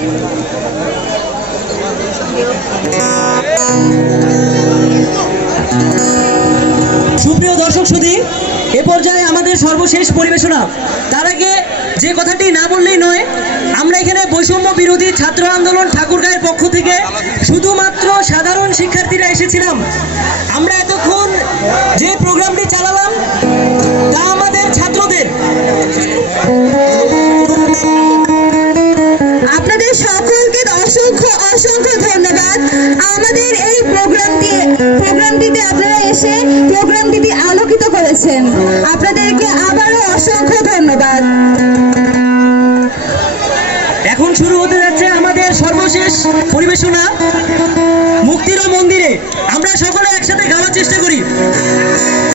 সুপ্রিয় দর্শক সুধী, এ পর্যায়ে আমাদের সর্বশেষ পরিবেশনা। তার আগে যে কথাটি না বললেই নয়, আমরা এখানে বৈষম্য বিরোধী ছাত্র আন্দোলন ঠাকুরগাঁয়ের পক্ষ থেকে শুধুমাত্র সাধারণ শিক্ষার্থীরা এসেছিলাম। আমরা এতক্ষণ যে প্রোগ্রামটি চালালাম তা আমাদের ছাত্রদের। আপনাদের সকলকে অসংখ্য অসংখ্য ধন্যবাদ। আমাদের এই প্রোগ্রামটিতে আপনারা এসে প্রোগ্রামটি আলোকিত করেছেন। আপনাদেরকে আবারও অসংখ্য ধন্যবাদ। এখন শুরু হতে যাচ্ছে আমাদের সর্বশেষ পরিবেশনা, মুক্তির মন্দিরে। আমরা সকলে